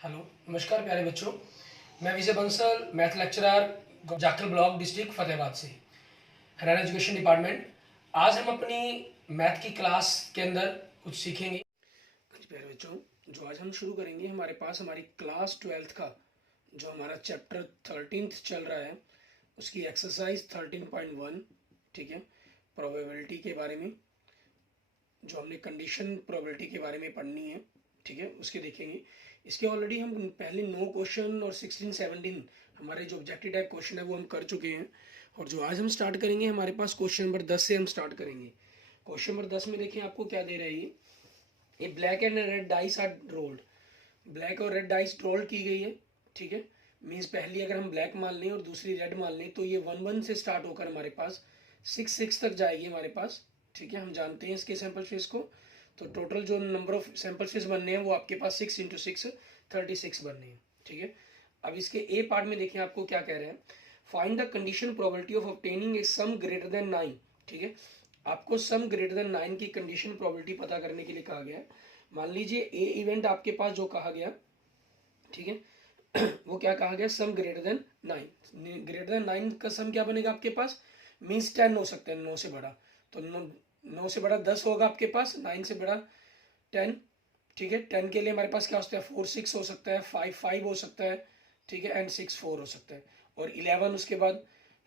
Hello, नमस्कार प्यारे बच्चों। मैं Vijay Bansal, math lecturer, Jakhal block, district Fatehabad से, हरियाणा एजुकेशन डिपार्टमेंट। आज हम अपनी मैथ की क्लास के अंदर कुछ सीखेंगे। प्यारे बच्चों, जो आज हम शुरू करेंगे, हमारे पास हमारी क्लास 12th का जो हमारा चैप्टर 13th चल रहा है, उसकी एक्सरसाइज 13.1, ठीक है, प्रोबेबिलिटी के बारे में, जो हमने कंडीशन प्रोबेबिलिटी के बारे में पढ़नी है, ठीक है, उसके देखेंगे। इसके ऑलरेडी हम पहले 9 क्वेश्चन और 16 17 हमारे जो ऑब्जेक्टिव टाइप क्वेश्चन है वो हम कर चुके हैं। और जो आज हम स्टार्ट करेंगे, हमारे पास क्वेश्चन नंबर 10 से हम स्टार्ट करेंगे। क्वेश्चन नंबर 10 में देखिए आपको क्या दे रही है। ये black and red dice are rolled. Black और रेड डाइस रोल की गई है, ठीक है। मीन्स पहली अगर हम ब्लैक मान लें और दूसरी रेड मान लें तो ये 1 1 से स्टार्ट होकर हमारे पास 6 6 तक जाएगी हमारे पास, ठीक है। हम जानते हैं इसके सैंपल स्पेस को। तो टोटल जो नंबर ऑफ सैंपल स्पेस बनने हैं वो आपके पास 6 × 6 36 बनने हैं, ठीक है। अब इसके ए पार्ट में देखिए आपको क्या कह रहे हैं। Find the condition probability of obtaining A some greater than 9, ठीक है। आपको सम ग्रेटर देन 9 की कंडीशन प्रोबेबिलिटी पता करने के लिए कहा गया है। मान लीजिए ए इवेंट आपके पास जो कहा गया, ठीक है, वो क्या कहा गया, सम ग्रेटर देन 9। ग्रेटर देन 9 का सम क्या बनेगा आपके पास, मीन्स 10 हो सकता है 9 से बड़ा। तो 9 से बड़ा 10 होगा आपके पास, 9 से बड़ा 10, ठीक है। 10 के लिए हमारे पास क्या हो सकता है, 4 6 हो सकता है, 5 5 हो सकता है, ठीक है, एंड 6 4 हो सकता है। और 11 उसके बाद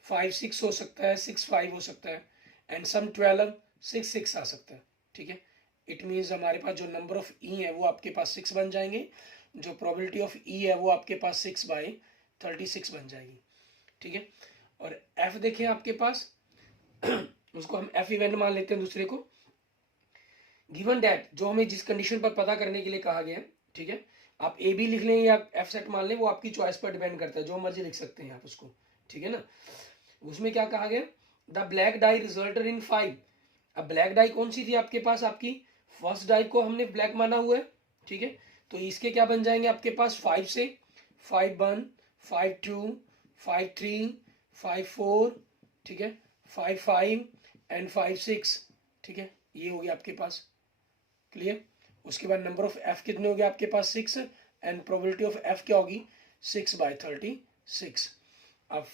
5 6 हो सकता है, 6 5 हो सकता है, एंड सम 12 6 6 आ सकता है, ठीक है। इट मीन्स हमारे पास जो नंबर ऑफ ई है वो आपके पास 6 बन जाएंगे। जो प्रोबेबिलिटी ऑफ ई है वो आपके पास 6/36 बन जाएगी, ठीक है। और एफ देखें आपके पास उसको हम एफ इवेंट मान लेते हैं दूसरे को। गिवन डैट, जो हमें जिस कंडीशन पर पता करने के लिए कहा गया है, ठीक है। आप ए बी लिख लें या एफ सेट मान लें, वो आपकी चॉइस पर डिपेंड करता है, जो मर्जी लिख सकते हैं आप उसको, ठीक है ना। उसमें क्या कहा गया, द ब्लैक डाई रिजल्टेड इन 5। अब ब्लैक डाई कौन सी थी आपके पास, आपकी फर्स्ट डाई को हमने ब्लैक माना हुआ है, ठीक है। तो इसके क्या बन जाएंगे आपके पास, 5 से 5 1 5 2 5 3 5 4, ठीक है, 5 5 एंड 5 6, ठीक है। ये हो गया आपके पास, क्लियर। उसके बाद नंबर ऑफ एफ कितने हो गए आपके पास, 6, एंड प्रोबेबिलिटी ऑफ एफ क्या होगी, 6/36। अब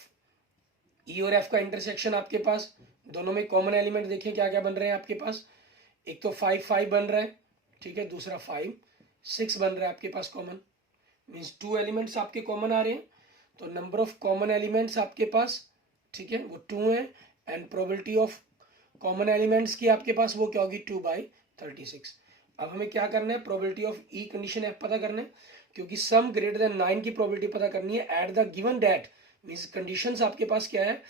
ई और एफ का इंटरसेक्शन आपके पास, दोनों में कॉमन एलिमेंट देखें क्या क्या बन रहे हैं आपके पास। एक तो 5 5 बन रहा है, ठीक है, दूसरा 5 6 बन रहा है आपके पास कॉमन, मीन्स 2 एलिमेंट्स आपके कॉमन आ रहे हैं। तो नंबर ऑफ कॉमन एलिमेंट्स आपके पास, ठीक है, वो 2 है, and probability of common elements की आपके पास वो क्या होगी, 2/36। अब हमें क्या करना है, probability of E condition F पता करना है, क्योंकि सम ग्रेटर देन 9 की प्रोबेबिलिटी पता करनी है at the given date. Means conditions आपके पास क्या है,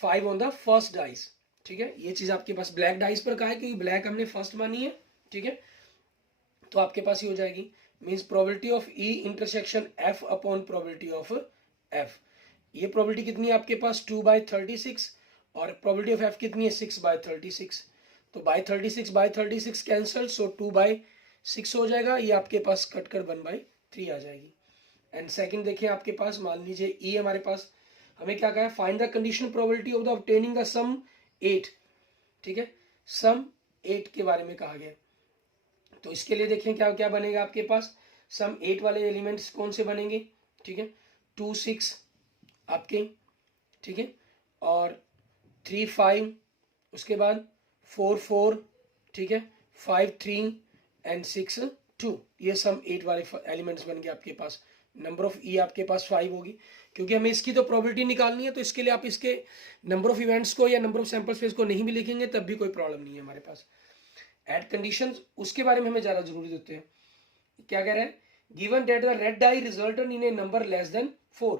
5 ऑन द फर्स्ट डाइस, ठीक है। ये चीज आपके पास ब्लैक डाइस पर कहा है, क्योंकि ब्लैक हमने फर्स्ट मानी है, ठीक है। तो आपके पास ही हो जाएगी, means probability of E intersection F upon probability of F. ये प्रोबेबिलिटी कितनी है आपके पास, 2/36, और प्रोबेबिलिटी ऑफ एफ कितनी है, 6/36। तो बाई 36 कैंसल, सो 2/6 हो जाएगा, ये आपके पास कट कर 1/3 आ जाएगी। एंड सेकंड देखिए आपके पास, मान लीजिए ई हमारे पास, हमें क्या कहा है, find the condition probability of the obtaining the sum 8, ठीक है, सम 8 के बारे में कहा गया। तो इसके लिए देखें क्या क्या बनेगा आपके पास, सम 8 वाले एलिमेंट्स कौन से बनेंगे, ठीक है, 2 6 आपके, ठीक है, और 3 5, उसके बाद 4 4, ठीक है, 5 3 एंड 6 2। ये सम 8 वाले एलिमेंट्स बन गए आपके पास। नंबर ऑफ ई आपके पास 5 होगी, क्योंकि हमें इसकी तो प्रोबेबिलिटी निकालनी है, तो इसके लिए आप इसके नंबर ऑफ इवेंट्स को या नंबर ऑफ सैंपल स्पेस को नहीं भी लिखेंगे तब भी कोई प्रॉब्लम नहीं है हमारे पास। एड कंडीशन, उसके बारे में हमें ज़्यादा जरूरी होते हैं। क्या कह रहे हैं, given date the red die resulted in a number less than 4,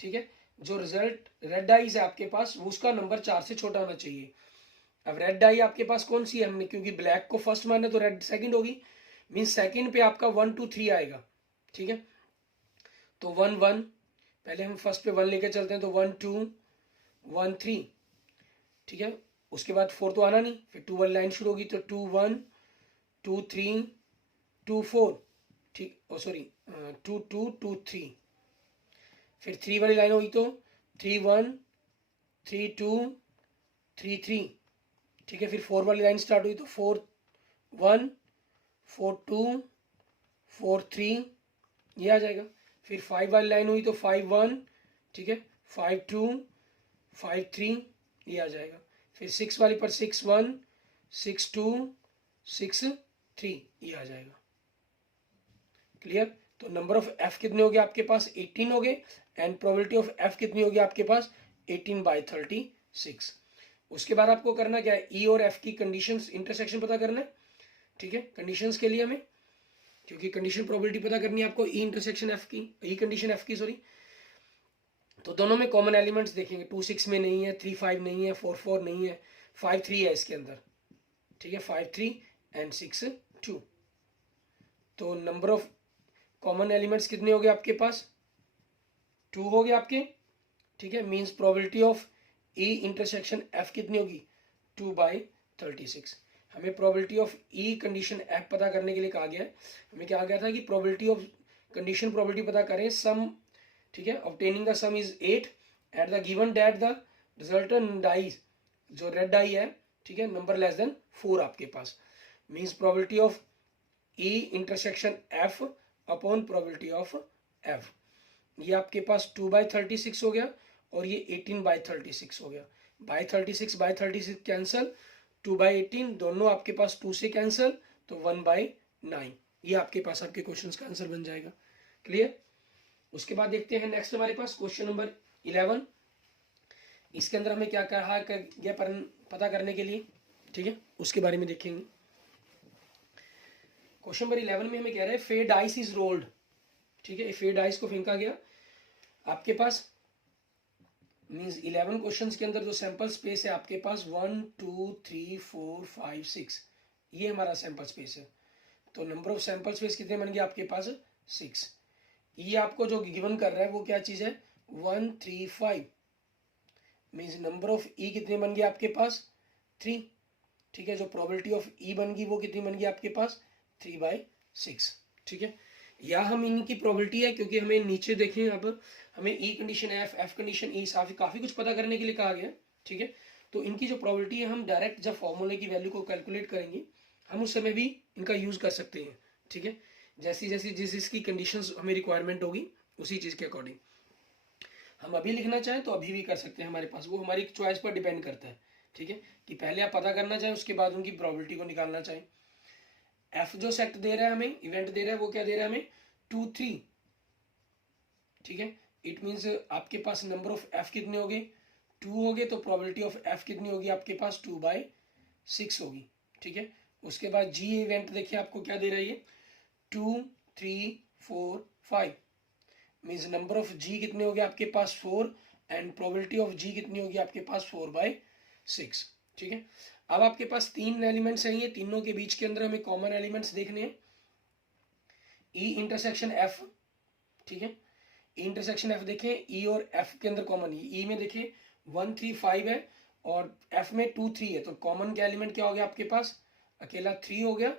ठीक है। जो रिजल्ट रेड डाइज है आपके पास, उसका नंबर 4 से छोटा होना चाहिए। अब रेड डाई आपके पास कौन सी है, हमने क्योंकि ब्लैक को फर्स्ट माना तो रेड सेकंड होगी, मीन्स सेकंड पे आपका 1 2 3 आएगा, ठीक है। तो 1 1, पहले हम फर्स्ट पे 1 लेके चलते हैं, तो 1 2 1 3, ठीक है। उसके बाद 4 तो आना नहीं, फिर 2 वाली लाइन शुरू होगी, तो 2 1 2 3 2 4, ठीक, ओ सॉरी 2 2 2 3, फिर 3 वाली लाइन होगी तो 3 1 3 2 3 3, ठीक है। फिर 4 वाली लाइन स्टार्ट हुई तो 4 1 4 2 4 3 ये आ जाएगा। फिर 5 वाली लाइन हुई तो 5 1, ठीक है, 5 2, 5 3, ये आ जाएगा। फिर 6 वाली पर 6 1, 6 2, 6 3, ये आ जाएगा। क्लियर। तो नंबर ऑफ एफ कितने हो गए आपके पास, 18 हो गए, एंड प्रोबेबिलिटी ऑफ एफ कितनी होगी आपके पास, 18/36। उसके बाद आपको करना क्या है, ई और एफ की कंडीशंस इंटरसेक्शन पता करना है, ठीक है। कंडीशंस के लिए हमें, क्योंकि कंडीशन प्रोबेबिलिटी पता करनी है आपको ई इंटरसेक्शन एफ की, ई कंडीशन एफ की, सॉरी। तो दोनों में कॉमन एलिमेंट्स देखेंगे, 2 6 में नहीं है, 3 5 नहीं है, 4 4 नहीं है, 5 3 है इसके अंदर, ठीक है, 5 3 एंड 6 2। तो नंबर ऑफ कॉमन एलिमेंट्स कितने हो गए आपके पास, 2 हो गए आपके, ठीक है। Means probability of E intersection F कितनी होगी, 2/36। हमें probability of E condition F पता करने के लिए कहा गया है। हमें क्या गया था कि प्रोबेबिलिटी ऑफ कंडीशन प्रोबेबिलिटी पता करें, सम, ठीक है, obtaining the sum is 8 at the given date the resultant die, जो रेड डाई है, ठीक है, नंबर लेस देन 4 आपके पास। Means probability of E intersection F upon probability of F, ये आपके पास 2/36 हो गया और ये 18/36 हो गया। बाई 36 कैंसल, 2/18 दोनों आपके पास 2 से कैंसल, तो 1/9। ये आपके पास आपके क्वेश्चन का आंसर बन जाएगा। क्लियर। उसके बाद देखते हैं नेक्स्ट हमारे पास क्वेश्चन नंबर 11। इसके अंदर हमें क्या कहा गया पता करने के लिए, ठीक है, उसके बारे में देखेंगे। क्वेश्चन नंबर 11 में हमें कह रहा है फेड आइस इज रोल्ड, ठीक है, फेड आइस को फेंका गया आपके पास। मीन्स 11 क्वेश्चंस के अंदर जो सैंपल स्पेस है आपके पास 1 2 3 4 5 6, ये हमारा सैंपल स्पेस है। तो नंबर ऑफ सैंपल स्पेस कितने बन गए आपके पास, 6। ये आपको जो गिवन कर रहा है वो क्या चीज है, 1 3 5। मीन्स नंबर ऑफ ई कितने बन गए आपके पास, 3, ठीक है। जो प्रोबेबिलिटी ऑफ ई बन गई वो कितनी बन गई आपके पास, 3/6, ठीक है। या हम इनकी प्रोबेबिलिटी है, क्योंकि हमें नीचे देखें, अब हमें ई कंडीशन एफ, एफ कंडीशन ई, काफी कुछ पता करने के लिए कहा गया, ठीक है। तो इनकी जो प्रोबेबिलिटी है, हम डायरेक्ट जब फॉर्मूले की वैल्यू को कैलकुलेट करेंगे, हम उस समय भी इनका यूज कर सकते हैं, ठीक है। जैसी जैसी जिस जिसकी कंडीशंस हमें रिक्वायरमेंट होगी उसी चीज के अकॉर्डिंग हम अभी लिखना चाहें तो अभी भी कर सकते हैं हमारे पास, वो हमारी चॉइस पर डिपेंड करता है, ठीक है, कि पहले आप पता करना चाहें उसके बाद उनकी प्रोबेबिलिटी को निकालना चाहें। एफ जो सेट दे रहा है हमें, इवेंट दे रहा है, वो क्या दे रहा है हमें, 2 3, ठीक है। इट मीन्स आपके पास नंबर ऑफ एफ कितने हो गए, 2 हो गए, तो प्रोबेबिलिटी ऑफ एफ कितनी होगी आपके पास, 2/6 होगी, ठीक है। उसके बाद जी इवेंट देखिए आपको क्या दे रहा है, ये 2 3 4 5। मीन्स नंबर ऑफ जी कितने हो गए आपके पास, 4, एंड प्रोबेबिलिटी ऑफ जी कितनी होगी आपके पास, 4/6, ठीक है। अब आपके पास 3 एलिमेंट्स हैं, ये तीनों के बीच के अंदर हमें कॉमन एलिमेंट्स देखने हैं। ई इंटरसेक्शन एफ, ठीक है, ई इंटरसेक्शन एफ देखें, ई और एफ के अंदर कॉमन, ई में देखें 1 3 5 है और एफ में 2 3 है, तो कॉमन का एलिमेंट क्या हो गया आपके पास, अकेला 3 हो गया।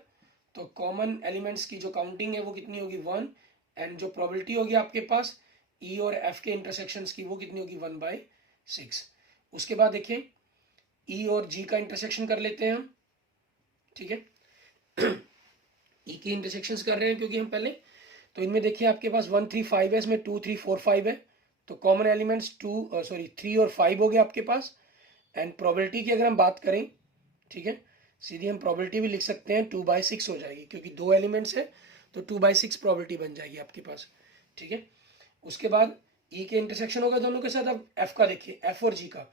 तो कॉमन एलिमेंट्स की जो काउंटिंग है वो कितनी होगी, 1, एंड जो प्रोबेबिलिटी होगी आपके पास ई और एफ के इंटरसेक्शंस की वो कितनी होगी, 1/6। उसके बाद देखें ई और जी का इंटरसेक्शन कर लेते हैं हम, ठीक है। ई की इंटरसेक्शंस कर रहे हैं क्योंकि हम पहले, तो इनमें देखिए आपके पास 1 3 5 है, इसमें 2 3 4 5 है, तो कॉमन एलिमेंट्स 3 और 5 हो गए आपके पास। एंड प्रोबेबिलिटी की अगर हम बात करें, ठीक है, सीधी हम प्रोबेबिलिटी भी लिख सकते हैं, 2/6 हो जाएगी, क्योंकि 2 एलिमेंट्स है तो 2/6 प्रोबेबिलिटी बन जाएगी आपके पास, ठीक है। उसके बाद ई के इंटरसेक्शन होगा दोनों के साथ। अब एफ का देखिए, एफ और जी का,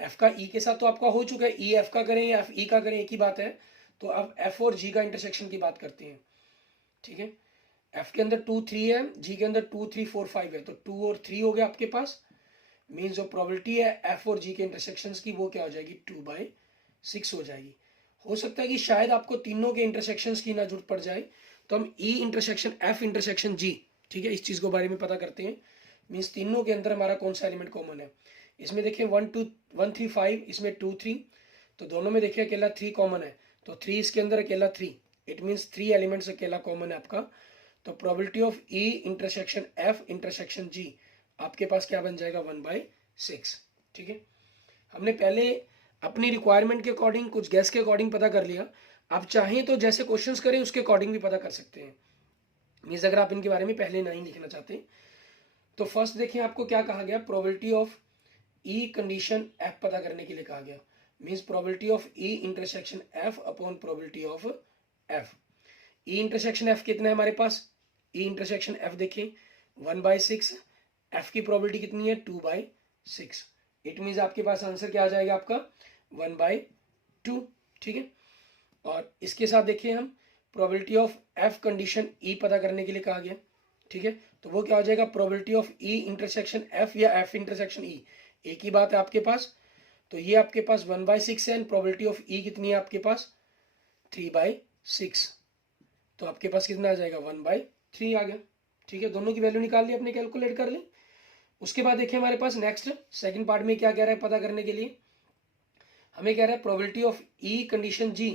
एफ का ई के साथ तो आपका हो चुका है, ई एफ का करें या एफ ई का करें एक ही बात है। तो अब एफ और जी का इंटरसेक्शन की बात करते हैं, ठीक है। एफ के अंदर 2 3 है, जी के अंदर 2 3 4 5 है, तो 2 और 3 हो गया आपके पास। मीन्स जो प्रोबेबिलिटी है एफ और जी के इंटरसेक्शंस की वो क्या हो जाएगी, 2/6 हो जाएगी। हो सकता है कि शायद आपको तीनों के इंटरसेक्शंस की ना जरूरत पड़ जाए, तो हम ई इंटरसेक्शन एफ इंटरसेक्शन जी, ठीक है, इस चीज के बारे में पता करते हैं। मीन्स तीनों के अंदर हमारा कौन सा एलिमेंट कॉमन है। इसमें देखिए 1 3 5, इसमें 2 3, तो दोनों में देखिए अकेला 3 कॉमन है, तो 3 इसके अंदर अकेला 3, इट मीन्स 3 एलिमेंट्स अकेला कॉमन है आपका। तो probability of E intersection F intersection G आपके पास क्या बन जाएगा, 1/6, ठीक है। हमने पहले अपनी रिक्वायरमेंट के अकॉर्डिंग, कुछ गैस के अकॉर्डिंग पता कर लिया। आप चाहें तो जैसे क्वेश्चंस करें उसके अकॉर्डिंग भी पता कर सकते हैं, मीन्स अगर आप इनके बारे में पहले नहीं लिखना चाहते। तो फर्स्ट देखिए आपको क्या कहा गया, probability of E condition F पता करने के लिए कहा गया। Means probability of E intersection F upon probability of F. E intersection F कितना है हमारे पास, ई इंटरसेक्शन एफ देखिए 1/6, एफ की प्रोबेबिलिटी कितनी है 2/6। इट मीन्स आपके पास आंसर क्या आ जाएगा आपका 1/2। ठीक है, और इसके साथ देखिए हम प्रोबेबिलिटी ऑफ एफ कंडीशन ई पता करने के लिए कहा गया। ठीक है, तो वो क्या हो जाएगा, probability of E intersection F या एफ इंटरसेक्शन ई, एक ही बात है आपके पास। तो ये आपके पास 1/6 है, एंड प्रोबेबिलिटी ऑफ ई कितनी है आपके पास 3/6। तो आपके पास कितना आ जाएगा 1/3 आ गया। ठीक है, दोनों की वैल्यू निकाल ली अपने, कैलकुलेट कर ली। उसके बाद देखिए हमारे पास नेक्स्ट सेकंड पार्ट में क्या कह रहा है पता करने के लिए, हमें कह रहा है probability of E condition G,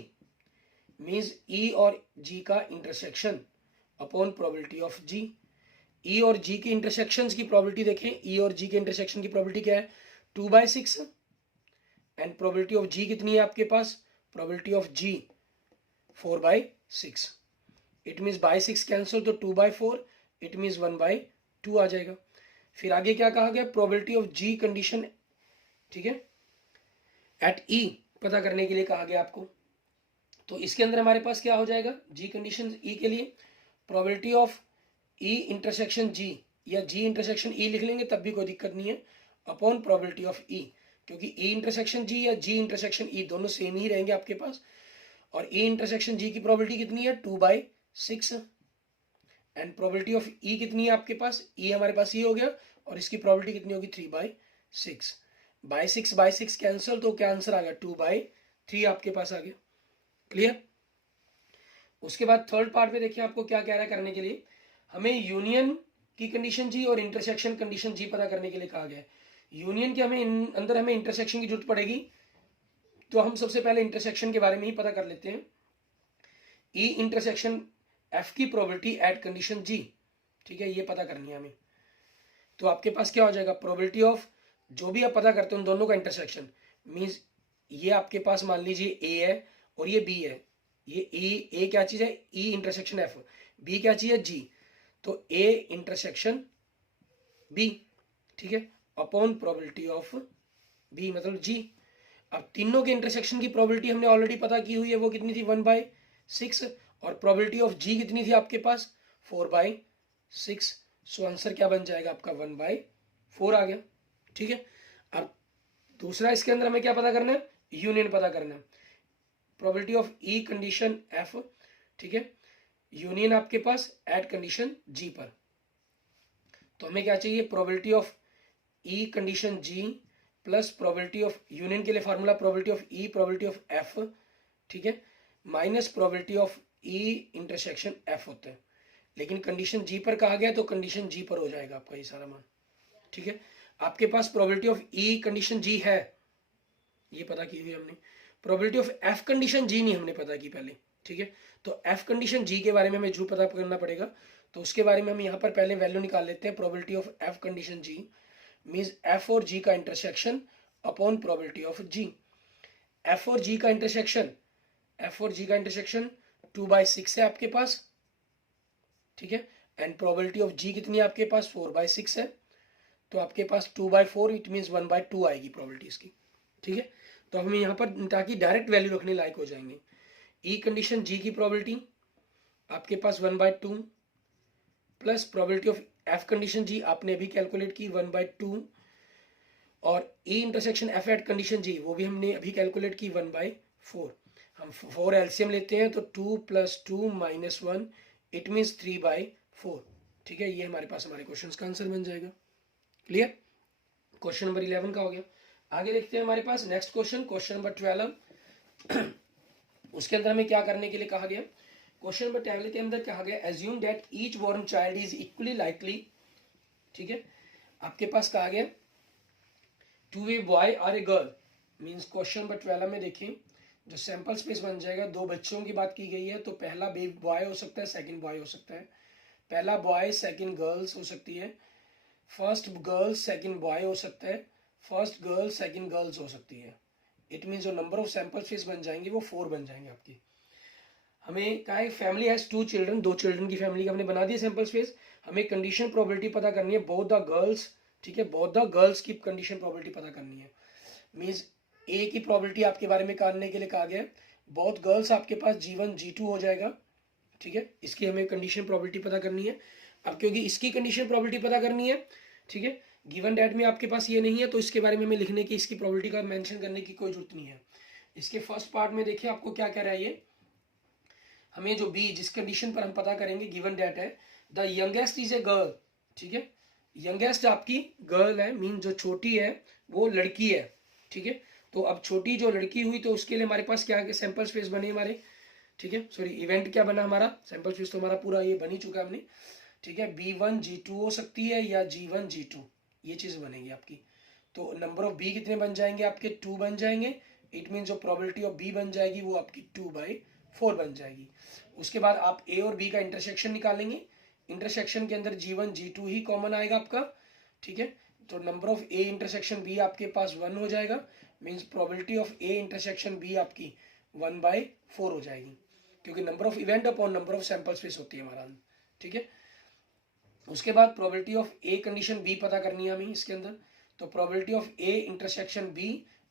means E और जी का intersection upon probability of G. E और जी के इंटरसेक्शन की प्रोबेबिलिटी देखें, ई और जी के इंटरसेक्शन की प्रोबेबिलिटी क्या है 2/6, एंड प्रोबेबिलिटी ऑफ जी कितनी है आपके पास, probability of G 4/6। It means by 6 cancel, तो 2/4, इट मीन्स 1/2 आ जाएगा। फिर आगे क्या कहा गया, प्रोबेबिलिटी ऑफ जी कंडीशन, ठीक है, एट ई पता करने के लिए कहा गया आपको। तो इसके अंदर हमारे पास क्या हो जाएगा, जी कंडीशन ई के लिए प्रोबेबिलिटी ऑफ ई इंटरसेक्शन जी, या जी इंटरसेक्शन ई लिख लेंगे तब भी कोई दिक्कत नहीं है, अपॉन प्रोबेबिलिटी ऑफ ई, क्योंकि ई इंटरसेक्शन जी या जी इंटरसेक्शन ई दोनों सेम ही रहेंगे आपके पास। और ई इंटरसेक्शन जी की प्रोबेबिलिटी कितनी है 2/6, एंड प्रोबेबिलिटी ऑफ ई कितनी है आपके पास, ई हमारे पास ये हो गया, और इसकी प्रोबेबिलिटी कितनी होगी 3/6। बाई सिक्स कैंसिल, तो क्या आंसर आ गया 2/3 आपके पास आ गया। क्लियर। उसके बाद थर्ड पार्ट में देखिए आपको क्या कह रहा है करने के लिए, हमें यूनियन की कंडीशन जी और इंटरसेक्शन कंडीशन जी पता करने के लिए कहा गया है। यूनियन के अंदर हमें इंटरसेक्शन की जरूरत पड़ेगी, तो हम सबसे पहले इंटरसेक्शन के बारे में ही पता कर लेते हैं। ई इंटरसेक्शन एफ की प्रोबेबिलिटी एट कंडीशन जी, ठीक है, ये पता करनी है हमें। तो आपके पास क्या हो जाएगा, प्रोबेबिलिटी ऑफ जो भी आप पता करते हो उन दोनों का इंटरसेक्शन, मीन्स ये आपके पास मान लीजिए ए है और ये बी है, ये ए क्या चीज है, ई इंटरसेक्शन एफ, बी क्या चीज है जी, तो ए इंटरसेक्शन बी, ठीक है, अपॉन प्रोबेबिलिटी ऑफ बी मतलब जी। अब तीनों के इंटरसेक्शन की प्रोबेबिलिटी हमने ऑलरेडी पता की हुई है, वो कितनी थी 1/6, और प्रोबेबिलिटी ऑफ जी कितनी थी आपके पास 4/6। सो आंसर क्या बन जाएगा आपका 1/4 आ गया। ठीक है, अब दूसरा इसके अंदर हमें क्या पता करना है, यूनियन पता करना है, probability of E condition F, ठीक है, यूनियन आपके पास एट कंडीशन जी पर। तो हमें क्या चाहिए, probability of E condition G plus probability of union के लिए formula probability of E probability of F, ठीक है, minus probability of E intersection F होता है। लेकिन कंडीशन जी पर कहा गया तो कंडीशन जी पर हो जाएगा आपका ये सारा मान। ठीक है, आपके पास प्रोबेबिलिटी ऑफ ई कंडीशन जी है, ये पता की हुई हमने, प्रोबेबिलिटी ऑफ एफ कंडीशन जी नहीं हमने पता की पहले। ठीक है, तो एफ कंडीशन जी के बारे में हमें जरूर पता करना पड़ेगा, तो उसके बारे में हम यहाँ पर पहले वैल्यू निकाल लेते हैं। Probability of F condition G means F और जी का intersection upon probability of G. F और जी का इंटरसेक्शन, एफ और जी का इंटरसेक्शन 2/6 है आपके पास, ठीक है, एंड प्रोबेबिलिटी ऑफ जी कितनी है आपके पास 4/6 है, तो आपके पास 2/4 इट मीन्स 1/2 आएगी प्रोबेबिलिटी इसकी। ठीक है, तो हम यहाँ पर ताकि डायरेक्ट वैल्यू रखने लायक हो जाएंगे, ई कंडीशन जी की प्रोबेबिलिटी आपके पास 1/2 plus probability of F condition G आपने अभी कैलकुलेट की 1/2, और E intersection F at condition G वो भी हमने अभी कैलकुलेट की 1/4। हम 4 एलसीएम लेते हैं तो 2 + 2 - 1 इट मीन्स 3/4। ठीक है, ये हमारे पास हमारे क्वेश्चन का आंसर बन जाएगा। क्लियर, क्वेश्चन नंबर 11 का हो गया। आगे देखते हैं हमारे पास नेक्स्ट क्वेश्चन, क्वेश्चन नंबर 12। उसके अंदर हमें क्या करने के लिए कहा गया, क्वेश्चन नंबर 12 के अंदर कहा गया assume that each born child is equally likely, ठीक है, आपके पास कहा गया टू ए बॉय और a girl, means question number 12 में देखिए जो सैंपल स्पेस बन जाएगा, दो बच्चों की बात की गई है, तो पहला बॉय हो सकता है, सेकंड बॉय हो सकता है, पहला बॉय सेकंड गर्ल्स हो सकती है, फर्स्ट गर्ल्स सेकंड बॉय हो सकता है, फर्स्ट गर्ल सेकंड गर्ल्स हो सकती है। इट मीन्स जो नंबर ऑफ सैंपल स्पेस बन जाएंगे वो 4 बन जाएंगे आपकी। हमें कहा है फैमिली हैज 2 चिल्ड्रन, 2 चिल्ड्रन की फैमिली का हमने बना दिया सैंपल स्पेस। हमें कंडीशन प्रोबेबिलिटी पता करनी है बोथ द गर्ल्स, ठीक है, बोथ द गर्ल्स की कंडीशन प्रोबेबिलिटी पता करनी है। मीन्स ए की प्रोबेबिलिटी आपके बारे में जानने के लिए कहा गया है, बोथ गर्ल्स आपके पास G1 G2 हो जाएगा, ठीक है, इसकी हमें कंडीशन प्रोबेबिलिटी पता करनी है। अब क्योंकि इसकी कंडीशन प्रोबेबिलिटी पता करनी है, ठीक है, गिवन डेट में आपके पास ये नहीं है तो इसके बारे में हमें लिखने की, इसकी प्रोबेबिलिटी का मेंशन करने की कोई जरूरत नहीं है। इसके फर्स्ट पार्ट में देखिए आपको क्या कह रहा है ये, हमें जो बी जिस कंडीशन पर हम पता करेंगे गिवन डेट है, the youngest is a girl, ठीक है, यंगेस्ट आपकी गर्ल है, मीन जो छोटी है वो लड़की है, ठीक है। तो अब छोटी जो लड़की हुई तो उसके लिए हमारे पास क्या सैंपल स्पेस बने हमारे, ठीक है, सॉरी इवेंट क्या बना हमारा, सैंपल स्पेस तो हमारा पूरा ये बन ही चुका है हमने, ठीक है। B1 G2 हो सकती है या G1 G2, ये चीज़ बनेगी आपकी। तो नंबर ऑफ बी कितने बन जाएंगे आपके, 2 बन जाएंगे। इट मीन जो प्रोबेबिलिटी ऑफ बी बन जाएगी वो आपकी 2/4 बन जाएगी। उसके बाद आप ए और बी का इंटरसेक्शन निकालेंगे, इंटरसेक्शन के अंदर G1 G2 ही कॉमन आएगा आपका, ठीक है। तो number of A intersection B आपके पास 1 हो जाएगा, means probability of A intersection B आपकी 1/4 हो जाएगी, क्योंकि number of event upon number of sample space होती है हमारा, ठीक है। उसके बाद probability of A condition B पता करनी है हमें इसके अंदर, तो probability of A intersection B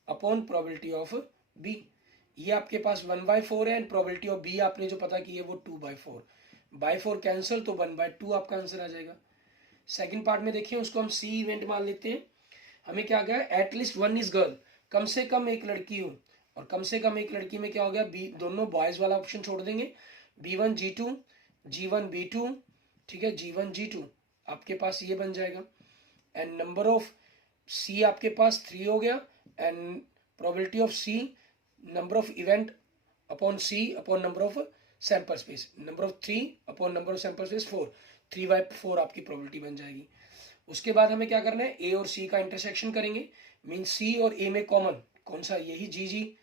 upon probability of B, ये आपके पास 1/4 है, एंड प्रोबेबिलिटी ऑफ बी आपने जो पता की है वो 2/4, बाई 4 कैंसिल, तो 1/2 आपका आंसर आ जाएगा। सेकंड पार्ट में देखिए उसको हम सी इवेंट मान लेते हैं। हमें क्या गया, एटलीस्ट 1 इज गर्ल, कम से कम एक लड़की हो, और कम से कम एक लड़की में क्या हो गया, बी दोनों बॉयज वाला ऑप्शन छोड़ देंगे, B1 G2 G1 B2, ठीक है, G1 G2 आपके पास ये बन जाएगा, एंड नंबर ऑफ सी आपके पास 3 हो गया, and probability of C number of event upon C upon number of sample space, number of 3 upon number of sample space 4, 3/4 आपकी प्रोबेबिलिटी बन जाएगी। उसके बाद हमें क्या करना है, ए और सी का इंटरसेक्शन करेंगे, मीन सी और ए में कॉमन कौन सा, यही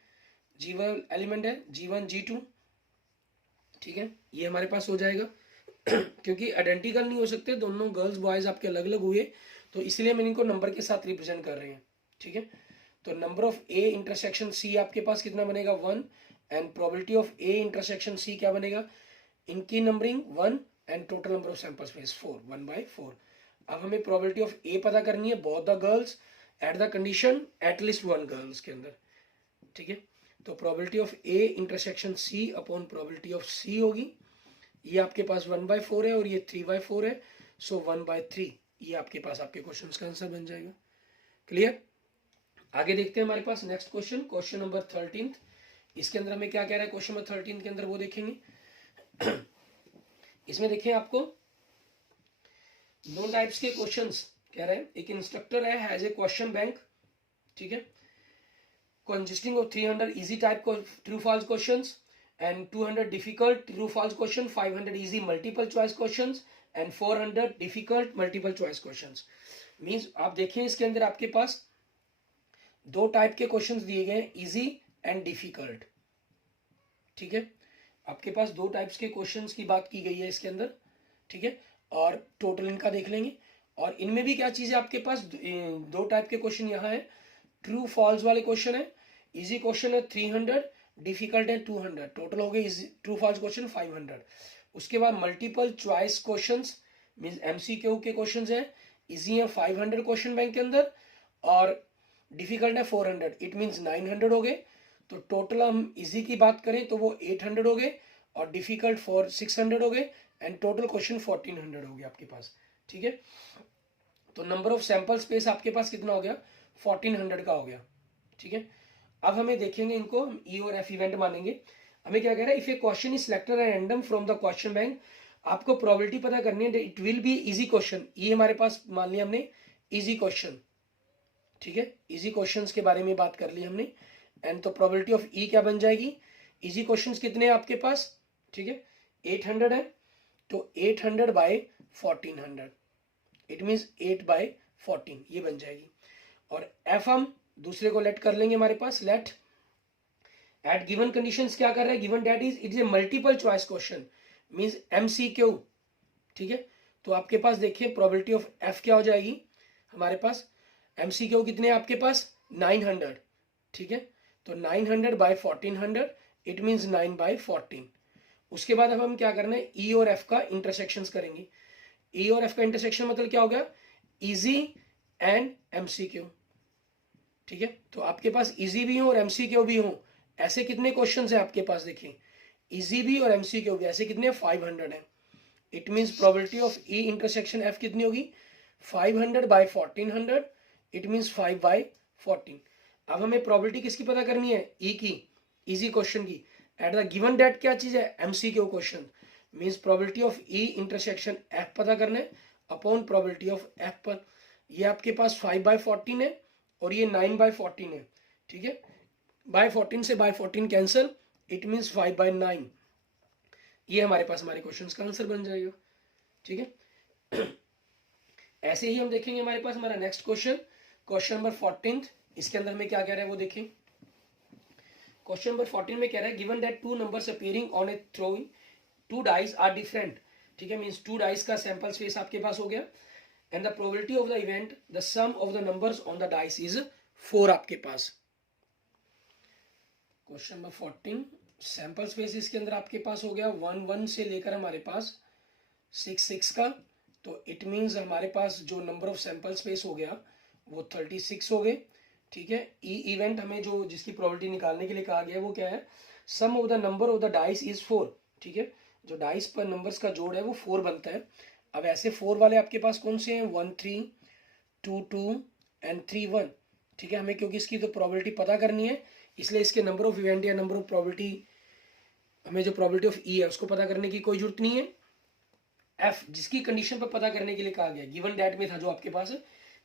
G1 एलिमेंट है, G1 G2, ठीक है, ये हमारे पास हो जाएगा। क्योंकि आइडेंटिकल नहीं हो सकते, दोनों गर्ल्स बॉयज आपके अलग अलग हुए, तो इसलिए मैंने इनको नंबर के साथ रिप्रेजेंट कर रहे हैं, ठीक है। तो number of A intersection C आपके पास कितना बनेगा, 1, and probability of A intersection C क्या बनेगा, इनकी numbering 1 and total number of sample space 4, 1/4। अब हमें प्रोबेबिलिटी ऑफ ए पता करनी है, both the girls at the condition at least 1 girls के अंदर, ठीक है। तो probability of A intersection C upon probability of C होगी, ये आपके पास 1/4 है और ये 3/4 है, सो 1/3 ये आपके पास आपके क्वेश्चन का आंसर बन जाएगा। क्लियर। आगे देखते हैं हमारे पास नेक्स्ट क्वेश्चन, क्वेश्चन नंबर 13। इसके अंदर हमें क्या कह रहा है क्वेश्चन नंबर 13 के अंदर, वो देखेंगे। इसमें देखिए आपको दो टाइप्स के क्वेश्चंस कह रहे हैं, एक इंस्ट्रक्टर है हैज ए क्वेश्चन बैंक, ठीक है, consisting of 300 easy type true false questions and 200 difficult true false question, 500 easy multiple choice questions and 400 difficult multiple choice questions। Means आप देखिए इसके अंदर आपके पास दो टाइप के क्वेश्चंस दिए गए, इजी एंड डिफिकल्ट, ठीक है, आपके पास दो टाइप्स के क्वेश्चंस की बात की गई है इसके अंदर, ठीक है, और टोटल इनका देख लेंगे। और इनमें भी क्या चीज़ है आपके पास, दो टाइप के क्वेश्चन यहाँ है, ट्रू फॉल्स वाले क्वेश्चन है, इजी क्वेश्चन है 300, डिफिकल्ट है 200, टोटल हो गए ट्रू फॉल्स क्वेश्चन 500। उसके बाद multiple choice questions means MCQ के क्वेश्चंस हैं, इजी है 500 क्वेश्चन बैंक के अंदर, और डिफिकल्ट है 400, इट मींस 900 हो गए। तो टोटल हम इजी की बात करें तो वो 800 हो गए, और डिफिकल्ट 600 हो गए, एंड टोटल क्वेश्चन 1400 हो गया आपके पास, ठीक है। तो नंबर ऑफ सैंपल स्पेस आपके पास कितना हो गया, 1400 का हो गया, ठीक है। अब हमें देखेंगे इनको, ई और एफ इवेंट मानेंगे। हमें क्या कह रहा है, if A question is selected and random from the question bank, आपको प्रोबेबिलिटी पता करनी है, it will be easy question, ये हमारे पास मान लिया हमने इजी क्वेश्चन, ठीक है, इजी क्वेश्चंस के बारे में बात कर ली हमने, एंड तो प्रोबेबिलिटी ऑफ ई क्या बन जाएगी, इजी क्वेश्चंस कितने हैं आपके पास, ठीक है, 800 है, तो 800 बाय 1400, इट मीन्स 8/14 ये बन जाएगी। और एफ हम दूसरे को लेट कर लेंगे हमारे पास, लेट एट गिवन कंडीशंस क्या कर रहे हैं, given date is a multiple choice question means MCQ, ठीक है। तो आपके पास देखिए प्रोबेबिलिटी ऑफ एफ क्या हो जाएगी हमारे पास, MCQ कितने हैं आपके पास 900, ठीक है, तो 900 बाय 1400 इट मीन्स 9/14। उसके बाद अब हम क्या करना है, ई और एफ का इंटरसेक्शन करेंगे। ई और एफ का इंटरसेक्शन मतलब क्या हो गया, इजी एंड एमसीक्यू। ठीक है, तो आपके पास इजी भी हो और एमसीक्यू भी हो, ऐसे कितने क्वेश्चन है आपके पास, देखिए इजी भी और एमसीक्यू भी, ऐसे कितने 500 है। It means probability of E intersection F कितनी होगी, 500 बाई 1400, इट मीन्स 5/14। अब हमें प्रोबेबिलिटी किसकी पता करनी है, ई की, इजी क्वेश्चन की। एट द गिवन डेट क्या चीज है, MCQ question, means probability of E intersection F पता करना है अपॉन प्रोबेबिलिटी ऑफ एफ पर। ये आपके पास 5/14 है और ये 9/14 है। ठीक है, बाय 14 से बाय 14 कैंसिल, इट मीन्स 5/9। ये हमारे पास हमारे क्वेश्चन का आंसर बन जाएगा। ठीक है, ऐसे ही हम देखेंगे हमारे पास हमारा नेक्स्ट क्वेश्चन, क्वेश्चन नंबर 14। इसके अंदर में क्या कह रहा है वो देखें। क्वेश्चन नंबर 14 में कह रहा है given that two numbers appearing on a throwing two dice are different. ठीक है, मींस टू डाइस का सैंपल स्पेस आपके पास हो गया, and the probability of the event the sum of the numbers on the dice is 4 आपके पास। Question number 14, sample space इसके अंदर आपके पास हो गया 1 1 से लेकर हमारे पास 6 6 का, तो इट मीन्स हमारे पास जो नंबर ऑफ सैंपल स्पेस हो गया वो 36 हो गए। ठीक है, ई इवेंट हमें जो जिसकी प्रोबेबिलिटी निकालने के लिए कहा गया है वो क्या है, sum of the number of the dice is 4। ठीक है, जो डाइस पर नंबर्स का जोड़ है वो 4 बनता है। अब ऐसे 4 वाले आपके पास कौन से हैं, 1 3 2 2 एंड 3 1। ठीक है, हमें क्योंकि इसकी तो प्रोबेबिलिटी पता करनी है, इसलिए इसके नंबर ऑफ इवेंट या नंबर ऑफ प्रोबेबिलिटी, हमें जो प्रोबेबिलिटी ऑफ ई है उसको पता करने की कोई जरूरत नहीं है। एफ जिसकी कंडीशन पर पता करने के लिए कहा गया, गिवन डैट में था जो आपके पास,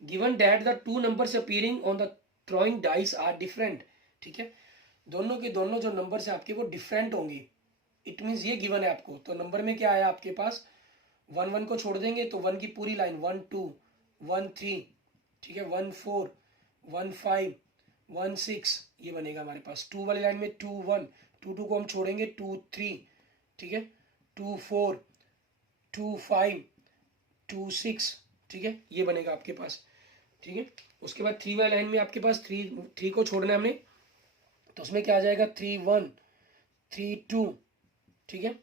given that the two numbers appearing on the throwing dice are different. ठीक है, दोनों के दोनों जो नंबर्स है आपके वो डिफरेंट होंगी, इट मीन्स ये गिवन है आपको। तो नंबर में क्या आया आपके पास, 1 1 को छोड़ देंगे तो 1 की पूरी लाइन 1 2 1 3, ठीक है, 1 4 1 5 1 6, ये बनेगा हमारे पास। 2 वाली लाइन में 2 1 2 2 को हम छोड़ेंगे 2 3, ठीक है, 2 4 2 5 2 6, ठीक है, ये बनेगा आपके पास। ठीक है, उसके बाद 3 वाली लाइन में आपके पास 3 को छोड़ना है हमने, तो उसमें क्या आ जाएगा 3 1 3 2, ठीक है,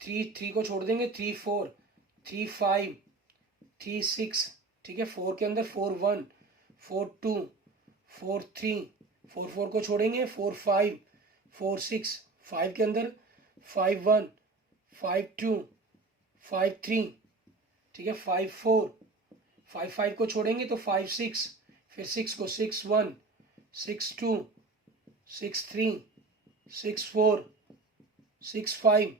3 को छोड़ देंगे 3 4 3 5 3 6, ठीक है, 4 के अंदर 4 1 4 2 4 3 4 4 को छोड़ेंगे 4 5 4 6, 5 के अंदर 5 1 5 2 5 3, ठीक है, 5 4 5 5 को छोड़ेंगे तो 5 6, फिर 6 को 6 1 6 2 6 3 6 4 6 5,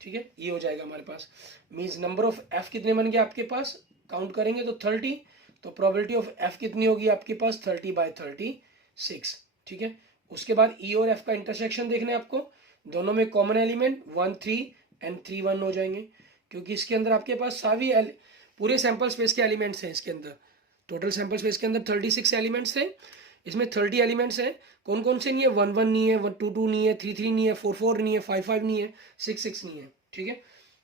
ठीक है, ये हो जाएगा हमारे पास। मीन्स नंबर ऑफ एफ कितने बन गए आपके पास, काउंट करेंगे तो 30, तो प्रोबेबिलिटी ऑफ एफ कितनी होगी आपके पास 30/36। ठीक है, उसके बाद ई और एफ का इंटरसेक्शन देखना है आपको, दोनों में कॉमन एलिमेंट 1 3 एंड 3 1 हो जाएंगे, क्योंकि इसके अंदर आपके पास सभी पूरे सैंपल स्पेस के एलिमेंट्स हैं। इसके अंदर टोटल सैंपल स्पेस के अंदर 36 एलिमेंट्स हैं, इसमें 30 एलिमेंट्स हैं। कौन कौन से नहीं है, 1 1 नहीं है, 1 2 2 नहीं है, 3 3 नहीं है, 4 4 नहीं है, 5 5 नहीं है, 6 6 नहीं है। ठीक है,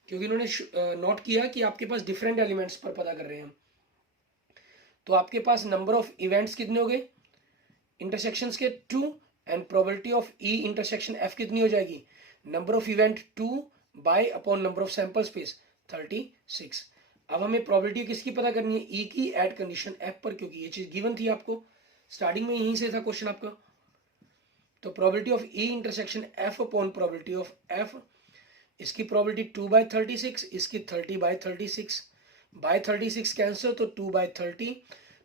क्योंकि इन्होंने नोट किया कि आपके पास डिफरेंट एलिमेंट्स पर पता कर रहे हैं हम। तो आपके पास नंबर ऑफ इवेंट्स कितने हो गए इंटरसेक्शंस के 2, and probability of E intersection F कितनी हो जाएगी, number of event 2 by upon number of sample space 36। अब हमें प्रोबेबिलिटी किसकी पता करनी है, ई की एट कंडीशन एफ पर, क्योंकि ये चीज गिवन थी आपको स्टार्टिंग में, यहीं से था क्वेश्चन आपका। तो probability of E intersection F upon probability of F, इसकी प्रोबेबिलिटी 2/36, इसकी 30/36, बाय 36 कैंसिल तो 2/30,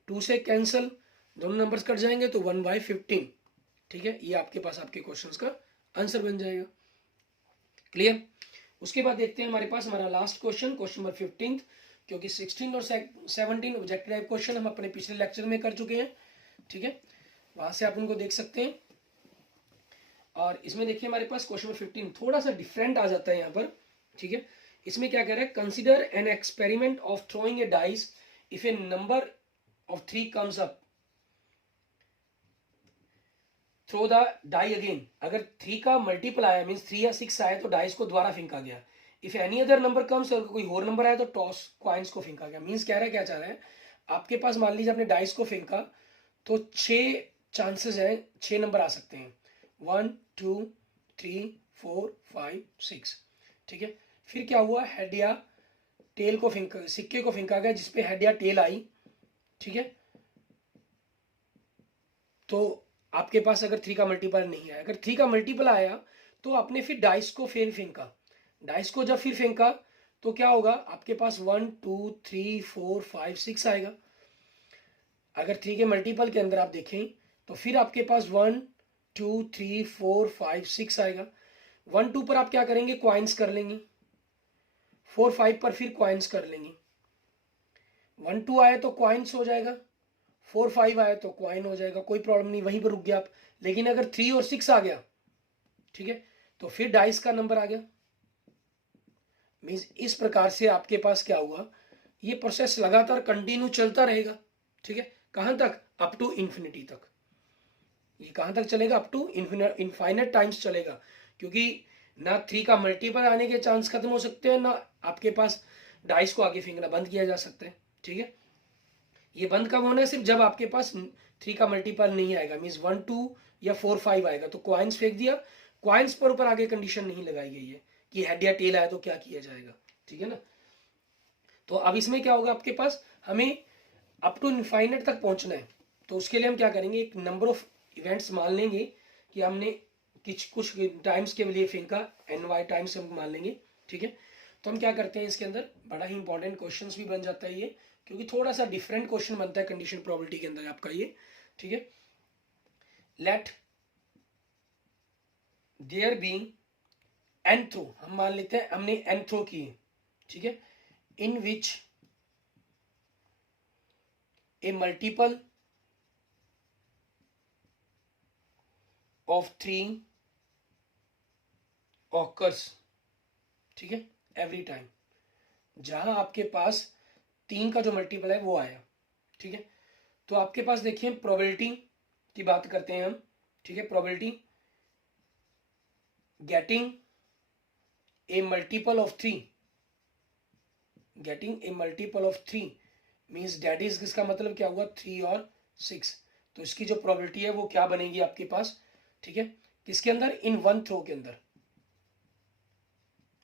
2 से कैंसिल दोनों नंबर्स कट जाएंगे तो 1/15। ठीक है, ये आपके पास आपके क्वेश्चंस का आंसर बन जाएगा। क्लियर, उसके बाद देखते हैं हमारे पास हमारा लास्ट क्वेश्चन, क्वेश्चन नंबर 15, क्योंकि 16 और 17 ऑब्जेक्टिव टाइप क्वेश्चन हम अपने पिछले लेक्चर में कर चुके हैं। ठीक है, वहां से आप उनको देख सकते हैं। और इसमें देखिए हमारे पास क्वेश्चन नंबर 15 थोड़ा सा डिफरेंट आ जाता है यहाँ पर। ठीक है, इसमें क्या कह रहा है, consider an experiment of throwing a dice if a number of 3 comes up, throw the die again. अगर 3 का मल्टीपल आया मीन्स 3 या 6 आया तो डाइस को दोबारा फेंका गया। If any other number comes, अगर कोई और नंबर आया तो टॉस कॉइन्स को फेंका गया। मीन्स कह रहा है, क्या चाह रहा है, आपके पास मान लीजिए आपने डाइस को फेंका तो 6 चांसेस हैं, 6 नंबर आ सकते हैं, 1 2 3 4 5 6, ठीक है। फिर क्या हुआ, हेड या टेल को फेंका, सिक्के को फेंका गया जिसपे हेड या टेल आई, ठीक है। तो आपके पास अगर 3 का मल्टीपल नहीं आया, अगर 3 का मल्टीपल आया तो आपने फिर डाइस को फिर फेंका, डाइस को जब फिर फेंका तो क्या होगा, आपके पास 1 2 3 4 5 6 आएगा। अगर 3 के मल्टीपल के अंदर आप देखें तो फिर आपके पास 1 2 3 4 5 6 आएगा। 1 2 पर आप क्या करेंगे, क्वाइंस कर लेंगे, 4 5 पर फिर क्वाइंस कर लेंगे। 1 2 आया तो क्वाइंस हो जाएगा, 4 5 आया तो क्वाइन हो जाएगा, कोई प्रॉब्लम नहीं, वहीं पर रुक गया आप। लेकिन अगर 3 और 6 आ गया, ठीक है, तो फिर डाइस का नंबर आ गया। मीन्स इस प्रकार से आपके पास क्या हुआ, ये प्रोसेस लगातार कंटिन्यू चलता रहेगा, ठीक है। कहां तक, अप टू इन्फिनिटी तक। ये कहां तक चलेगा, अप टू इनफाइनाइट टाइम्स चलेगा, क्योंकि ना 3 का मल्टीपल आने के चांस खत्म हो सकते हैं, ना आपके पास डाइस को आगे फेंकना बंद किया जा सकता है, ठीक है। ये बंद कब होना है, सिर्फ जब आपके पास 3 का मल्टीपल नहीं आएगा, मीन्स 1 2 या 4 5 आएगा तो क्वाइंस फेंक दिया, क्वाइंस पर ऊपर आगे कंडीशन नहीं लगाई गई है कि हेड या टेल आया तो क्या किया जाएगा, ठीक है ना। तो अब इसमें क्या होगा, आपके पास हमें अप टू इनफाइनाइट तक पहुंचना है, तो उसके लिए हम क्या करेंगे, एक नंबर ऑफ इवेंट्स मान लेंगे कि हमने कुछ टाइम्स के लिए फेंका, NY टाइम्स हम मान लेंगे, ठीक है। तो हम क्या करते हैं, इसके अंदर बड़ा ही इंपॉर्टेंट क्वेश्चंस भी बन जाता है ये, क्योंकि थोड़ा सा डिफरेंट क्वेश्चन बनता है कंडीशन प्रोबेबिलिटी के अंदर आपका ये, ठीक है। Let there being n throw, हम मान लेते हैं हमने n थ्रो की है, ठीक है, इन विच ए मल्टीपल ऑफ 3 ऑकर्स, ठीक है, एवरी टाइम, जहां आपके पास 3 का जो मल्टीपल है वो आया, ठीक है। तो आपके पास देखिए प्रोबेबिलिटी की बात करते हैं हम, ठीक है, probability getting A multiple of 3, getting a multiple of 3 means that is, इसका मतलब क्या हुआ, 3 और 6। तो इसकी जो प्रोबेबिलिटी है वो क्या बनेगी आपके पास, ठीक है, किसके अंदर, इन 1 थ्रो के अंदर,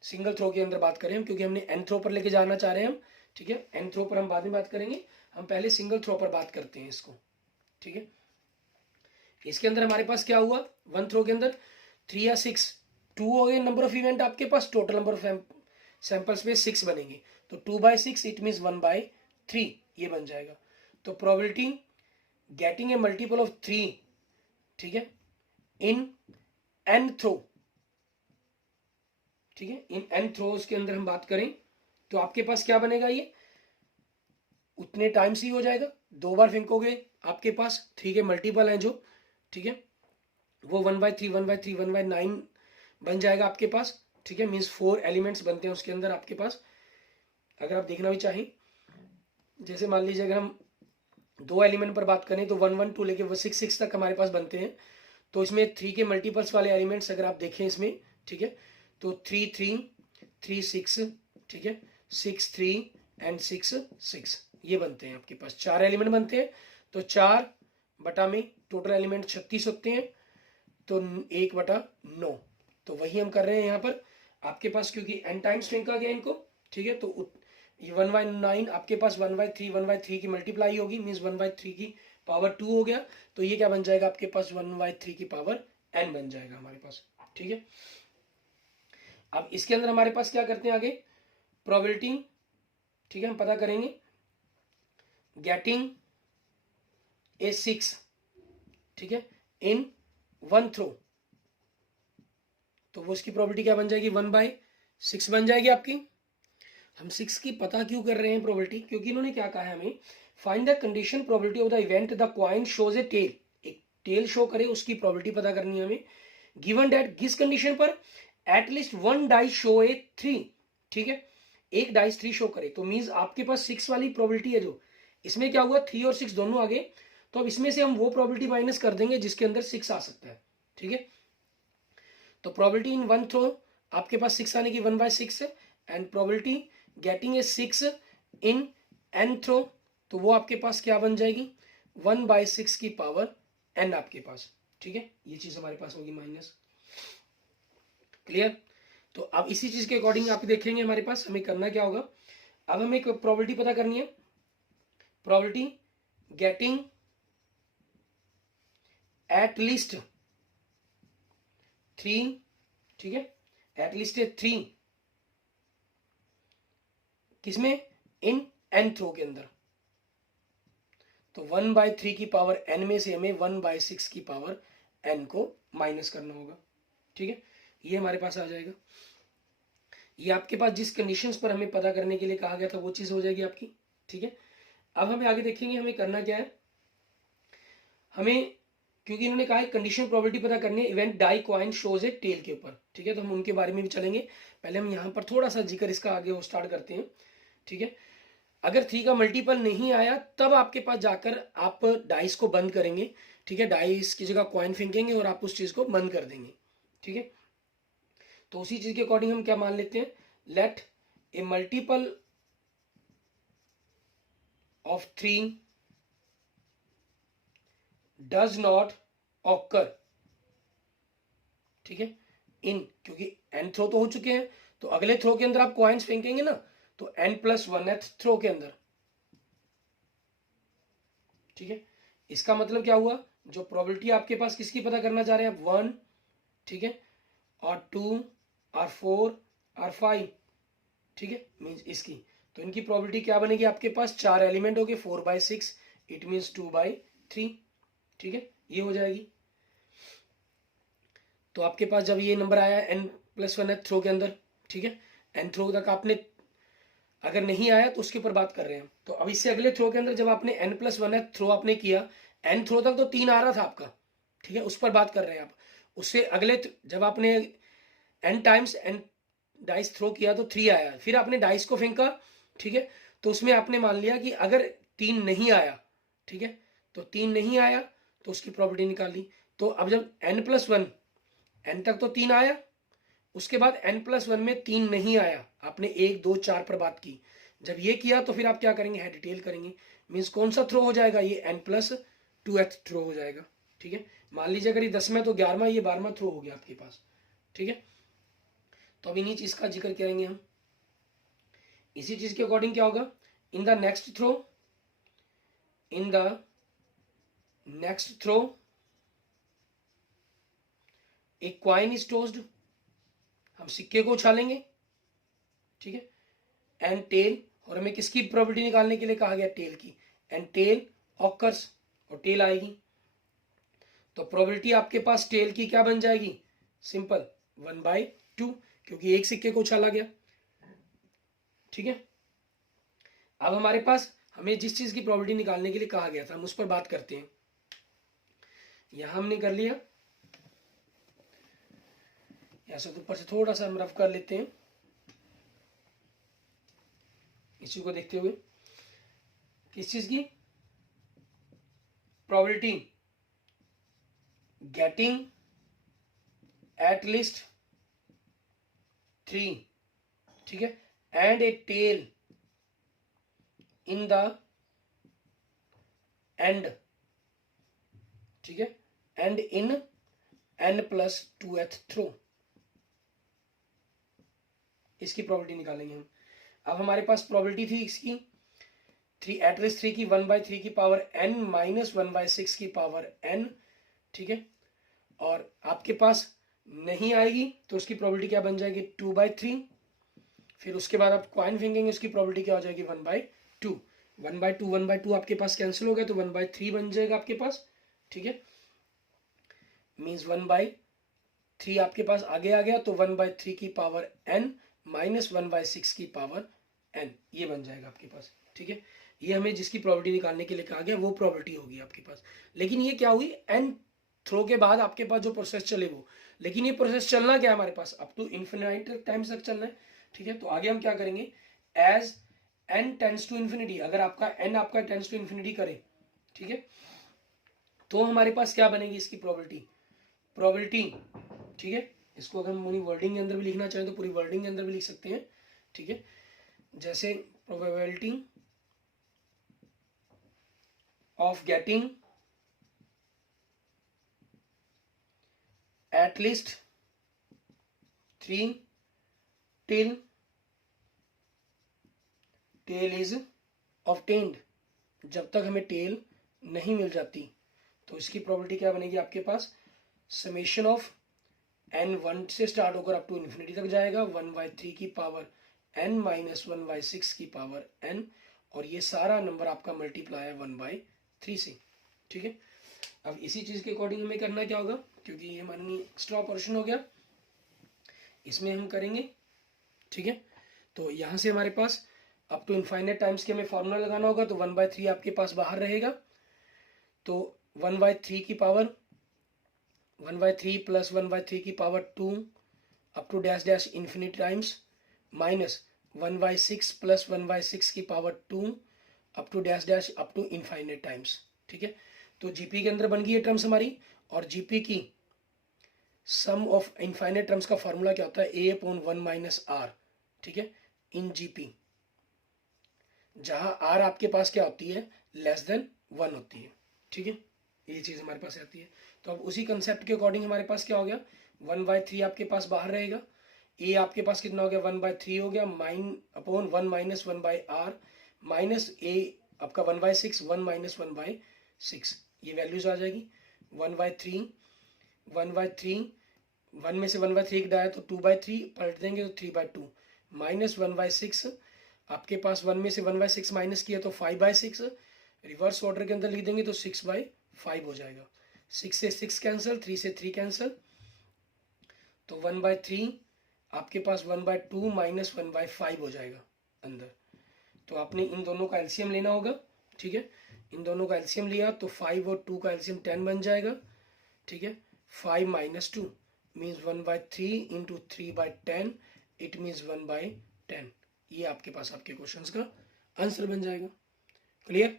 सिंगल थ्रो के अंदर बात करें हम, क्योंकि हमने n थ्रो पर लेके जाना चाह रहे हैं हम, ठीक है। n थ्रो पर हम बाद में बात करेंगे, हम पहले सिंगल थ्रो पर बात करते हैं इसको, ठीक है। इसके अंदर हमारे पास क्या हुआ, 1 थ्रो के अंदर 3 या 6, 2 हो गए नंबर ऑफ इवेंट आपके पास, टोटल नंबर ऑफ सैंपल्स पे 6 बनेंगे, तो 2/6 इट मीन्स 1/3 ये बन जाएगा। तो probability getting A multiple of 3, ठीक है, इन n थ्रो, ठीक है, इन n थ्रोज के अंदर हम बात करें तो आपके पास क्या बनेगा, ये उतने टाइम्स ही हो जाएगा, 2 बार फेंकोगे आपके पास 3 के मल्टीपल हैं जो, ठीक है, वो 1/3 1/3 1/9 बन जाएगा आपके पास, ठीक है। मीन्स 4 एलिमेंट्स बनते हैं उसके अंदर आपके पास। अगर आप देखना भी चाहें, जैसे मान लीजिए अगर हम 2 एलिमेंट पर बात करें तो 1 1 2 लेके वो 6 6 तक हमारे पास बनते हैं। तो इसमें 3 के मल्टीपल्स वाले एलिमेंट्स अगर आप देखें इसमें, ठीक है, तो 3 3 3 6, ठीक है, 6 3 एंड 6 6 ये बनते हैं आपके पास, 4 एलिमेंट बनते हैं। तो 4 बटा में टोटल एलिमेंट 36 होते हैं, तो 1/9, तो वही हम कर रहे हैं यहाँ पर आपके पास, क्योंकि n टाइम्स फेंका गया इनको, ठीक है। तो ये 1/9 आपके पास 1/3 की मल्टीप्लाई होगी, मीन्स 1/3 की पावर 2 हो गया, तो ये क्या बन जाएगा आपके पास, 1/3 की पावर n बन जाएगा हमारे पास, ठीक है। अब इसके अंदर हमारे पास क्या करते हैं आगे, प्रोबेबिलिटी, ठीक है, हम पता करेंगे गेटिंग ए 6, ठीक है, इन 1 थ्रो, तो वो उसकी प्रोबेबिलिटी क्या बन जाएगी, 1/6 बन जाएगी आपकी। हम 6 की पता क्यों कर रहे हैं प्रोबेबिलिटी, क्योंकि इन्होंने क्या कहा है हमें, find the condition probability of the event the coin shows a tail, एक टेल शो करे उसकी प्रोबेबिलिटी पता करनी है हमें, गिवन दैट किस कंडीशन पर, एटलीस्ट 1 डाइस शो ए 3, ठीक है, एक डाइस 3 शो करे, तो मीन्स आपके पास 6 वाली प्रोबेबिलिटी है जो, इसमें क्या हुआ 3 और 6 दोनों आ गए, तो अब इसमें से हम वो प्रोबेबिलिटी माइनस कर देंगे जिसके अंदर 6 आ सकता है, ठीक है। तो प्रोबेबिलिटी इन 1 थ्रो आपके पास 6 आने की 1/6 है, and probability getting a 6 in n throw, तो वो आपके पास क्या बन जाएगी, 1/6 की पावर n आपके पास, ठीक है, ये चीज हमारे पास होगी माइनस। क्लियर। तो अब इसी चीज के अकॉर्डिंग आप देखेंगे हमारे पास हमें करना क्या होगा। अब हमें एक प्रोबेबिलिटी पता करनी है, प्रोबेबिलिटी गेटिंग एट लीस्ट 3, ठीक है, एट लीस्ट 3 किसमें, इन एन थ्रो के अंदर। तो 1/3 की पावर n में से हमें 1/6 की पावर n को माइनस करना होगा, ठीक है। ये हमारे पास आ जाएगा। ये आपके पास जिस कंडीशंस पर हमें पता करने के लिए कहा गया था वो चीज हो जाएगी आपकी, ठीक है। अब हमें आगे देखेंगे हमें करना क्या है। हमें, क्योंकि इन्होंने कहा है कंडीशन प्रोबेबिलिटी पता करनी है event die coin shows a tail के ऊपर, ठीक है। तो हम उनके बारे में भी चलेंगे। पहले हम यहाँ पर थोड़ा सा जिक्र इसका आगे वो स्टार्ट करते हैं, ठीक है। अगर 3 का मल्टीपल नहीं आया तब आपके पास जाकर आप डाइस को बंद करेंगे, ठीक है। डाइस की जगह कॉइन फेंकेंगे और आप उस चीज को बंद कर देंगे, ठीक है। तो उसी चीज के अकॉर्डिंग हम क्या मान लेते हैं, let a multiple of 3 does not occur, ठीक है, इन, क्योंकि एन थ्रो तो हो चुके हैं तो अगले थ्रो के अंदर आप कॉइन्स फेंकेंगे ना, तो n+1th थ्रो के अंदर, ठीक है। इसका मतलब क्या हुआ, जो प्रोबेबिलिटी आपके पास किसकी पता करना चाह रहे हैं आप, 1, ठीक है, और 2 और 4 और 5, ठीक है, मीन्स इसकी। तो इनकी प्रोबेबिलिटी क्या बनेगी आपके पास, 4 एलिमेंट हो गए, 4/6, इट मीन्स 2/3, ठीक है, ये हो जाएगी। तो आपके पास जब ये नंबर आया n+1 थ्रो के अंदर, ठीक है, n थ्रो तक आपने अगर नहीं आया तो उसके ऊपर बात कर रहे हैं। तो अब इससे अगले थ्रो के अंदर जब आपने n+1 थ्रो आपने किया, n थ्रो तक तो 3 आ रहा था आपका, ठीक है, उस पर बात कर रहे हैं आप। उससे अगले जब आपने n times n dice throw किया तो 3 आया, फिर आपने डाइस को फेंका, ठीक है। तो उसमें आपने मान लिया कि अगर 3 नहीं आया, ठीक है, तो 3 नहीं आया तो उसकी प्रॉपर्टी निकाल ली। तो अब जब n+1, n तक तो 3 आया, उसके बाद n+1 में 3 नहीं आया, आपने 1 2 4 पर बात की। जब ये किया तो फिर आप क्या करेंगे, हेड टेल करेंगे। मीन्स कौन सा थ्रो हो जाएगा, ये n+2th थ्रो हो जाएगा, ठीक है। मान लीजिए अगर ये 10वां तो 11वां, ये 12वां थ्रो हो गया आपके पास, ठीक है। तो अब इन्हीं चीज का जिक्र करेंगे हम। इसी चीज के अकॉर्डिंग क्या होगा, in the next throw, in the next throw a coin is tossed, हम सिक्के को उछालेंगे, ठीक है, एंड टेल, और हमें किसकी प्रोबेबिलिटी निकालने के लिए कहा गया, टेल की, एंड टेल ऑकर्स, और टेल आएगी। तो प्रोबेबिलिटी आपके पास टेल की क्या बन जाएगी, सिंपल 1/2, क्योंकि एक सिक्के को उछाला गया, ठीक है। अब हमारे पास हमें जिस चीज की प्रोबेबिलिटी निकालने के लिए कहा गया था हम उस पर बात करते हैं। यहां हमने कर लिया, यहां से ऊपर से थोड़ा सा हम रफ कर लेते हैं इसी को देखते हुए। किस चीज की, प्रोबेबिलिटी गेटिंग एट लीस्ट 3, ठीक है, and a tail in the end, ठीक है, एंड इन n+2th थ्रो, इसकी प्रोबेबिलिटी निकालेंगे हम। अब हमारे पास प्रोबेबिलिटी थी इसकी 3 एट लीस्ट 3 की 1/3 की पावर n माइनस 1/6 की पावर n, ठीक है। और आपके पास नहीं आएगी तो उसकी प्रोबेबिलिटी क्या बन जाएगी, 2/3। फिर उसके बाद आप कॉइन फेंकेंगे, उसकी प्रोबेबिलिटी क्या हो जाएगी, 1/2। 1/2 आपके पास कैंसिल हो गया तो 1/3 बन जाएगा आपके पास, ठीक है। मीन्स 1/3 आपके पास आगे आ गया, तो 1/3 की पावर n माइनस 1/6 की पावर n, ये बन जाएगा आपके पास, ठीक है। ये हमें जिसकी प्रोबेबिलिटी निकालने के लिए कहा गया वो प्रोबेबिलिटी होगी आपके पास। लेकिन ये क्या हुई, n थ्रो के बाद आपके पास जो प्रोसेस चले वो, लेकिन ये प्रोसेस चलना क्या है हमारे पास, अप टू इन्फिनाइट टाइम्स तक चलना है, ठीक है। तो आगे हम क्या करेंगे, as n tends to infinity, अगर आपका n आपका टेंड्स टू इन्फिनिटी करे, ठीक है, तो हमारे पास क्या बनेगी इसकी प्रोबेबिलिटी, ठीक है। इसको अगर हम पूरी वर्डिंग के अंदर भी लिखना चाहें तो पूरी वर्डिंग के अंदर भी लिख सकते हैं, ठीक है। जैसे probability of getting at least 3 till tail is obtained, जब तक हमें टेल नहीं मिल जाती। तो इसकी प्रोबेबिलिटी क्या बनेगी आपके पास, समेशन ऑफ n 1 से स्टार्ट होकर अप टू इन्फिनिटी तक जाएगा, 1/3 की पावर n माइनस 1/6 की पावर n, और ये सारा नंबर आपका मल्टीप्लाई है 1/3 से। ठीक है, अब इसी चीज़ के अकॉर्डिंग हमें करना क्या होगा, क्योंकि ये हमारा एक्स्ट्रा पोर्शन हो गया, इसमें हम करेंगे। ठीक है, तो यहाँ से हमारे पास अप टू इनफाइनाइट टाइम्स के हमें फॉर्मूला लगाना होगा, तो 1/3 आपके पास बाहर रहेगा, तो 1/3 की पावर 1/3 प्लस 1/3 की power 2 up to dash dash infinity times, minus 1/6 plus 1/6 की power 2 up to dash dash up to infinite times. ठीक है, तो जीपी के अंदर बन गई है टर्म्स हमारी, और जीपी की सम ऑफ इनफाइनाइट टर्म्स का फॉर्मूला क्या होता है, a/1 माइनस आर। ठीक है, इन जीपी, जहां आर आपके पास क्या होती है, लेस देन 1 होती है। ठीक है, ये चीज़ हमारे पास आती है। तो अब उसी कंसेप्ट के अकॉर्डिंग हमारे पास क्या हो गया, 1/3 आपके पास बाहर रहेगा, ए आपके पास कितना हो गया, 1/3 हो गया, अपॉन 1 माइनस 1/r, माइनस ए आपका 1/6, 1 माइनस 1/6, ये वैल्यूज आ जाएगी। 1/3 1 में से 1/3 गिराया तो 2/3, पलट देंगे तो 3/2, माइनस 1/6, आपके पास 1 में से 1/6 माइनस किया तो 5/6, रिवर्स ऑर्डर के अंदर लिख देंगे तो 6/5 हो जाएगा। 6 से 6 कैंसिल, 3 से 3 कैंसिल, तो 1/3 आपके पास 1/2 माइनस 1/5 हो जाएगा अंदर। तो आपने इन दोनों का एलसीएम लेना होगा। ठीक है, इन दोनों का एलसीएम लिया तो 5 और 2 का एलसीएम 10 बन जाएगा। ठीक है, 5 minus 2 means 1/3 into 3/10, it means 1/10। ये आपके पास आपके क्वेश्चंस का आंसर बन जाएगा। क्लियर?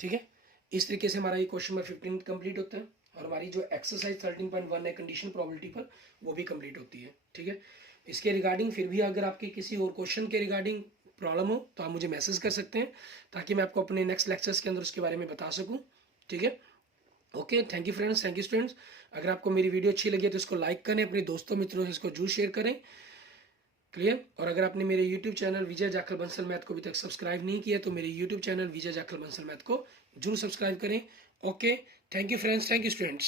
ठीक है, इस तरीके से हमारा ये क्वेश्चन नंबर 15 कंप्लीट होता है, और हमारी जो एक्सरसाइज 13.1 है कंडीशन प्रोबेबिलिटी पर, वो भी कंप्लीट होती है। ठीक है, इसके रिगार्डिंग फिर भी अगर आपके किसी और क्वेश्चन के रिगार्डिंग प्रॉब्लम हो तो आप मुझे मैसेज कर सकते हैं, ताकि मैं आपको अपने नेक्स्ट लेक्चर्स के अंदर उसके बारे में बता सकूं। ठीक है, okay, thank you friends, thank you students. अगर आपको मेरी वीडियो अच्छी लगी तो इसको लाइक करें, अपने दोस्तों मित्रों से इसको जरूर शेयर करें। क्लियर? और अगर आपने मेरे यूट्यूब चैनल विजय जाखल बंसल मैथ को अभी तक सब्सक्राइब नहीं किया तो मेरे यूट्यूब चैनल विजय जाखल बंसल मैथ को जरूर सब्सक्राइब करें। Okay, thank you friends, thank you students.